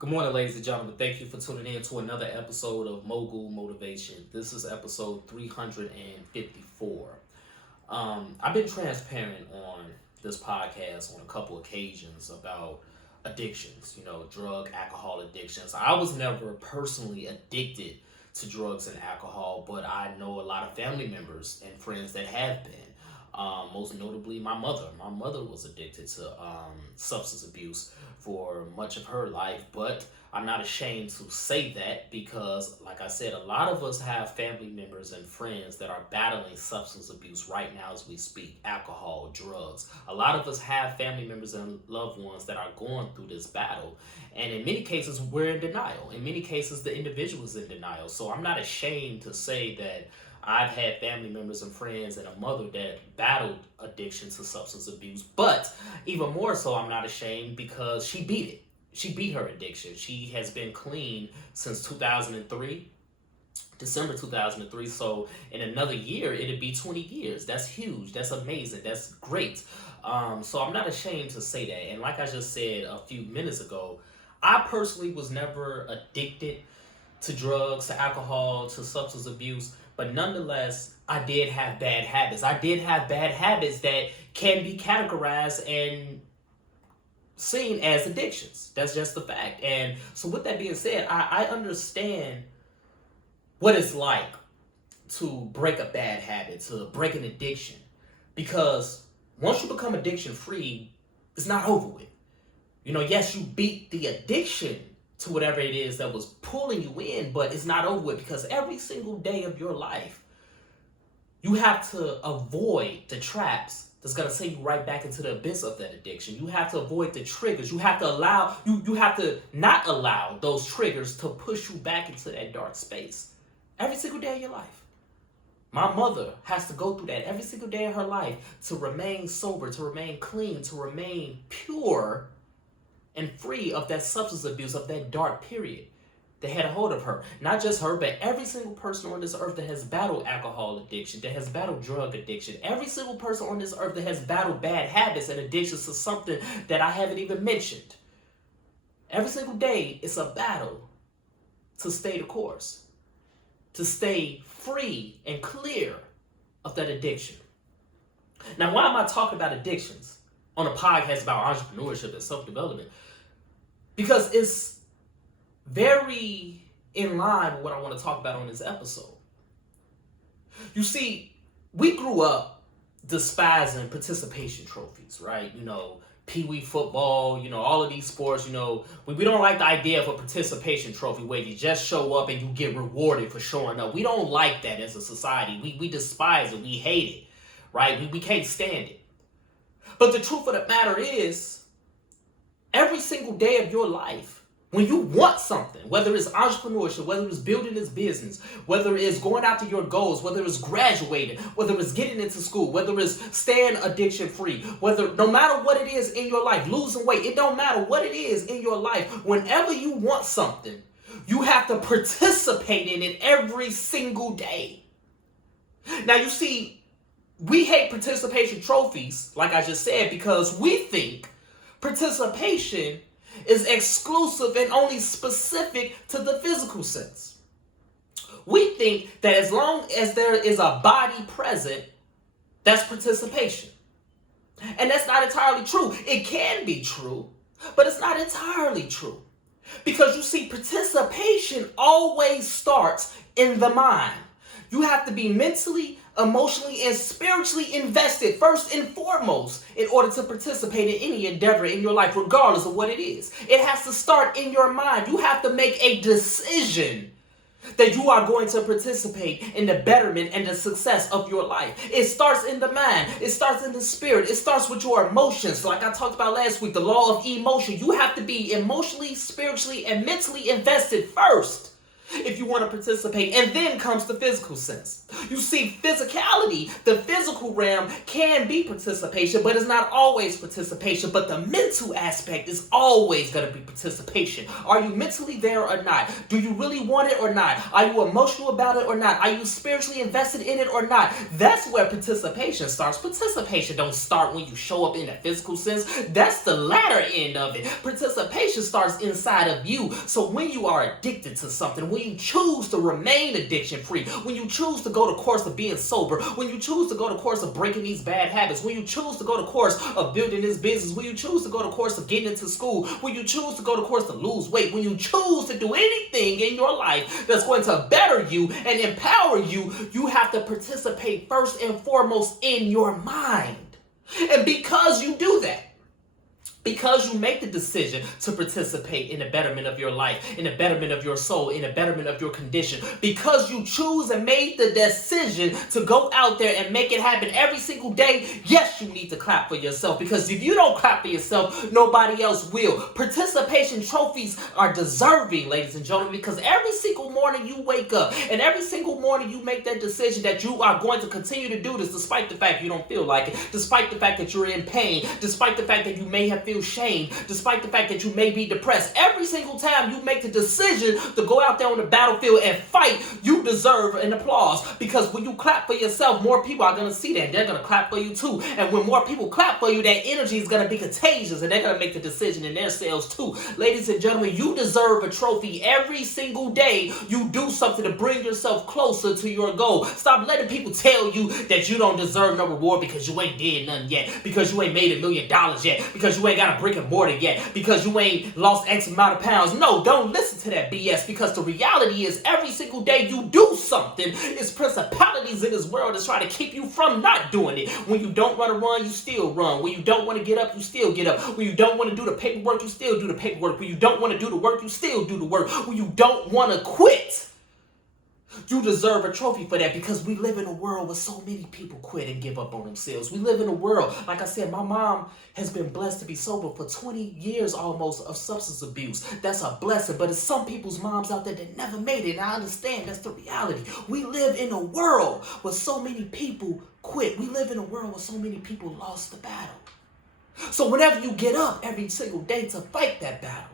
Good morning, ladies and gentlemen. Thank you for tuning in to another episode of Mogul Motivation. This is episode 354. I've been transparent on this podcast on a couple occasions about addictions, drug, alcohol addictions. I was never personally addicted to drugs and alcohol, but I know a lot of family members and friends that have been. Most notably, my mother. My mother was addicted to substance abuse for much of her life, but I'm not ashamed to say that because, like I said, a lot of us have family members and friends that are battling substance abuse right now as we speak, alcohol, drugs. A lot of us have family members and loved ones that are going through this battle, and in many cases, we're in denial. In many cases, the individual is in denial. So I'm not ashamed to say that I've had family members and friends and a mother that battled addiction to substance abuse, but even more so, I'm not ashamed because she beat it. She beat her addiction. She has been clean since 2003, December 2003. So in another year, it'd be 20 years. That's huge. That's amazing. That's great. So I'm not ashamed to say that. And like I just said a few minutes ago, I personally was never addicted to drugs, to alcohol, to substance abuse. But nonetheless, I did have bad habits. I did have bad habits that can be categorized and seen as addictions. That's just the fact. And so with that being said, I understand what it's like to break a bad habit, to break an addiction. Because once you become addiction free, it's not over with. Yes, you beat the addiction to whatever it is that was pulling you in, but it's not over with because every single day of your life, you have to avoid the traps that's gonna send you right back into the abyss of that addiction. You have to avoid the triggers. You have to not allow those triggers to push you back into that dark space. Every single day of your life. My mother has to go through that every single day of her life to remain sober, to remain clean, to remain pure and free of that substance abuse, of that dark period that had a hold of her. Not just her, but every single person on this earth that has battled alcohol addiction, that has battled drug addiction, every single person on this earth that has battled bad habits and addictions to something that I haven't even mentioned. Every single day, it's a battle to stay the course, to stay free and clear of that addiction. Now, why am I talking about addictions on a podcast about entrepreneurship and self-development? Because it's very in line with what I want to talk about on this episode. You see, we grew up despising participation trophies, right? Pee-wee football, all of these sports, we don't like the idea of a participation trophy where you just show up and you get rewarded for showing up. We don't like that as a society. We despise it. We hate it, right? We can't stand it. But the truth of the matter is, every single day of your life, when you want something, whether it's entrepreneurship, whether it's building this business, whether it's going after your goals, whether it's graduating, whether it's getting into school, whether it's staying addiction free, no matter what it is in your life, losing weight, it don't matter what it is in your life, whenever you want something, you have to participate in it every single day. Now, you see, we hate participation trophies, like I just said, because we think participation is exclusive and only specific to the physical sense. We think that as long as there is a body present, that's participation. And that's not entirely true. It can be true, but it's not entirely true. Because you see, participation always starts in the mind. You have to be mentally, emotionally, and spiritually invested first and foremost in order to participate in any endeavor in your life, regardless of what it is. It has to start in your mind. You have to make a decision that you are going to participate in the betterment and the success of your life. It starts in the mind. It starts in the spirit. It starts with your emotions. Like I talked about last week, the law of emotion. You have to be emotionally, spiritually, and mentally invested first if you want to participate. And then comes the physical sense. You see, physicality, the physical realm can be participation, but it's not always participation. But the mental aspect is always going to be participation. Are you mentally there or not? Do you really want it or not? Are you emotional about it or not? Are you spiritually invested in it or not? That's where participation starts. Participation don't start when you show up in the physical sense. That's the latter end of it. Participation starts inside of you. So when you are addicted to something, when you choose to remain addiction free, when you choose to go the course of being sober, when you choose to go the course of breaking these bad habits, when you choose to go the course of building this business, when you choose to go the course of getting into school, when you choose to go the course to lose weight, when you choose to do anything in your life that's going to better you and empower you, you have to participate first and foremost in your mind. And because you do that, because you make the decision to participate in the betterment of your life, in the betterment of your soul, in the betterment of your condition, because you choose and made the decision to go out there and make it happen every single day, yes, you need to clap for yourself, because if you don't clap for yourself, nobody else will. Participation trophies are deserving, ladies and gentlemen, because every single morning you wake up and every single morning you make that decision that you are going to continue to do this despite the fact you don't feel like it, despite the fact that you're in pain, despite the fact that you may have feel shame, despite the fact that you may be depressed. Every single time you make the decision to go out there on the battlefield and fight, you deserve an applause, because when you clap for yourself, more people are going to see that. They're going to clap for you too. And when more people clap for you, that energy is going to be contagious and they're going to make the decision in their selves too. Ladies and gentlemen, you deserve a trophy every single day. You do something to bring yourself closer to your goal. Stop letting people tell you that you don't deserve no reward because you ain't did nothing yet, because you ain't made $1 million yet, because you ain't got a brick and mortar yet, because you ain't lost X amount of pounds. No, don't listen to that BS, because the reality is every single day you do something. It's principalities in this world that's trying to keep you from not doing it. When you don't want to run, you still run. When you don't want to get up, you still get up. When you don't want to do the paperwork, you still do the paperwork. When you don't want to do the work, you still do the work. When you don't want to quit, you deserve a trophy for that, because we live in a world where so many people quit and give up on themselves. We live in a world, like I said, my mom has been blessed to be sober for 20 years almost of substance abuse. That's a blessing, but it's some people's moms out there that never made it, and I understand that's the reality. We live in a world where so many people quit. We live in a world where so many people lost the battle. So whenever you get up every single day to fight that battle,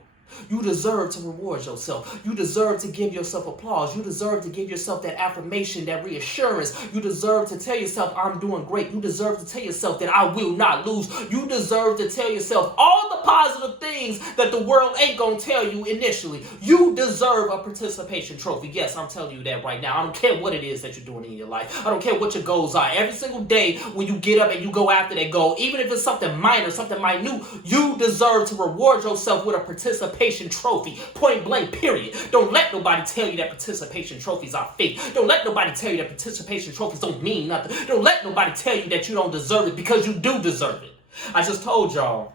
you deserve to reward yourself. You deserve to give yourself applause. You deserve to give yourself that affirmation, that reassurance. You deserve to tell yourself, I'm doing great. You deserve to tell yourself that I will not lose. You deserve to tell yourself all the positive things that the world ain't gonna tell you initially. You deserve a participation trophy. Yes, I'm telling you that right now. I don't care what it is that you're doing in your life. I don't care what your goals are. Every single day when you get up and you go after that goal, even if it's something minor, something minute, you deserve to reward yourself with a participation trophy. Point blank, period. Don't let nobody tell you that participation trophies are fake. Don't let nobody tell you that participation trophies don't mean nothing. Don't let nobody tell you that you don't deserve it, because you do deserve it. I just told y'all,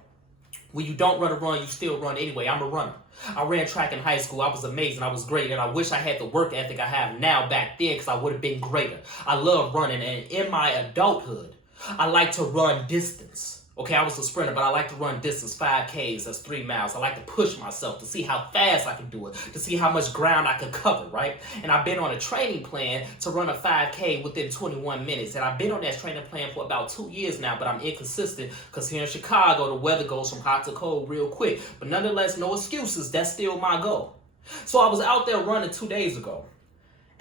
when you don't run a run, you still run anyway. I'm a runner. I ran track in high school. I was amazing. I was great. And I wish I had the work ethic I have now back then, because I would have been greater. I love running. And in my adulthood, I like to run distance. Okay, I was a sprinter, but I like to run distance, 5Ks, that's 3 miles. I like to push myself to see how fast I can do it, to see how much ground I can cover, right? And I've been on a training plan to run a 5K within 21 minutes. And I've been on that training plan for about 2 years now, but I'm inconsistent, because here in Chicago, the weather goes from hot to cold real quick. But nonetheless, no excuses. That's still my goal. So I was out there running 2 days ago.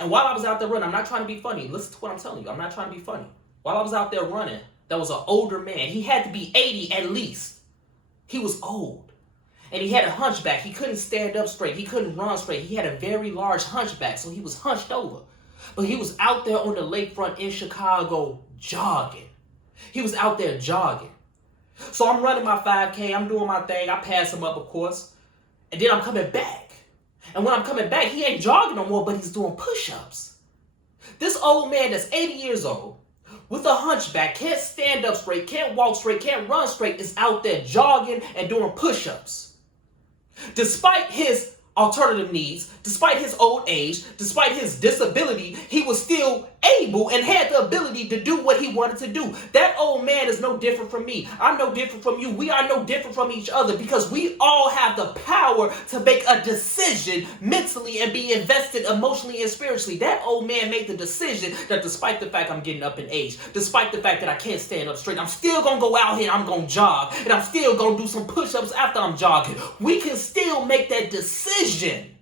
And while I was out there running, I'm not trying to be funny. Listen to what I'm telling you. I'm not trying to be funny. While I was out there running, there was an older man. He had to be 80 at least. He was old. And he had a hunchback. He couldn't stand up straight. He couldn't run straight. He had a very large hunchback, so he was hunched over. But he was out there on the lakefront in Chicago jogging. He was out there jogging. So I'm running my 5K. I'm doing my thing. I pass him up, of course. And then I'm coming back. And when I'm coming back, he ain't jogging no more, but he's doing push-ups. This old man that's 80 years old, with a hunchback, can't stand up straight, can't walk straight, can't run straight, is out there jogging and doing push-ups. Despite his alternative needs, despite his old age, despite his disability, he was still able and had the ability to do what he wanted to do. That old man is no different from me. I'm no different from you. We are no different from each other because we all have the power to make a decision mentally and be invested emotionally and spiritually. That old man made the decision that despite the fact I'm getting up in age, despite the fact that I can't stand up straight, I'm still going to go out here and I'm going to jog, and I'm still going to do some push-ups after I'm jogging. We can still make that decision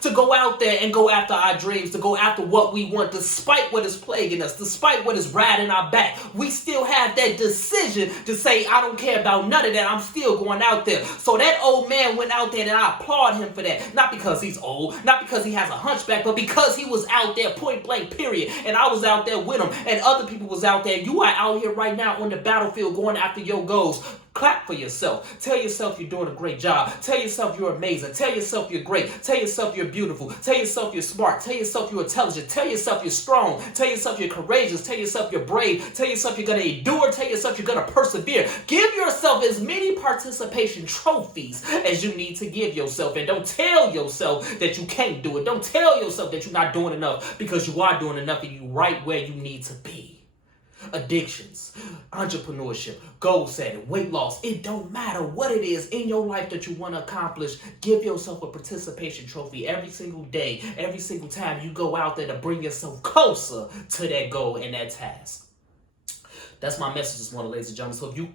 to go out there and go after our dreams, to go after what we want, despite what is plaguing us, despite what is riding our back. We still have that decision to say, I don't care about none of that. I'm still going out there. So that old man went out there, and I applaud him for that. Not because he's old, not because he has a hunchback, but because he was out there point blank, period. And I was out there with him, and other people was out there. You are out here right now on the battlefield going after your goals. Clap for yourself. Tell yourself you're doing a great job. Tell yourself you're amazing. Tell yourself you're great. Tell yourself you're beautiful. Tell yourself you're smart. Tell yourself you're intelligent. Tell yourself you're strong. Tell yourself you're courageous. Tell yourself you're brave. Tell yourself you're going to endure. Tell yourself you're going to persevere. Give yourself as many participation trophies as you need to give yourself. And don't tell yourself that you can't do it. Don't tell yourself that you're not doing enough, because you are doing enough and you're right where you need to be. Addictions, entrepreneurship, goal setting, weight loss, it don't matter what it is in your life that you want to accomplish. Give yourself a participation trophy every single day, every single time you go out there to bring yourself closer to that goal and that task. That's my message this morning, ladies and gentlemen. So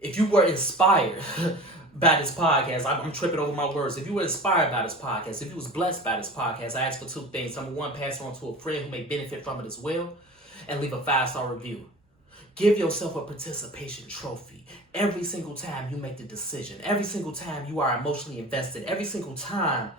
if you were inspired by this podcast, I'm tripping over my words. If you were inspired by this podcast, if you was blessed by this podcast, I ask for two things. Number one, pass it on to a friend who may benefit from it as well, and leave a 5-star review. Give yourself a participation trophy every single time you make the decision, every single time you are emotionally invested, every single time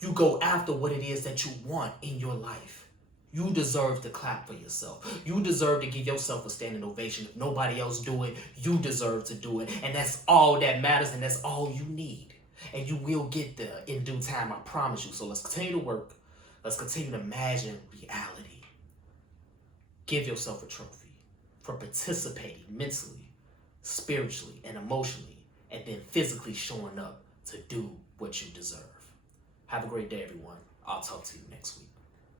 you go after what it is that you want in your life. You deserve to clap for yourself. You deserve to give yourself a standing ovation. If nobody else do it, you deserve to do it. And that's all that matters, and that's all you need. And you will get there in due time, I promise you. So let's continue to work. Let's continue to imagine reality. Give yourself a trophy for participating mentally, spiritually, and emotionally, and then physically showing up to do what you deserve. Have a great day, everyone. I'll talk to you next week.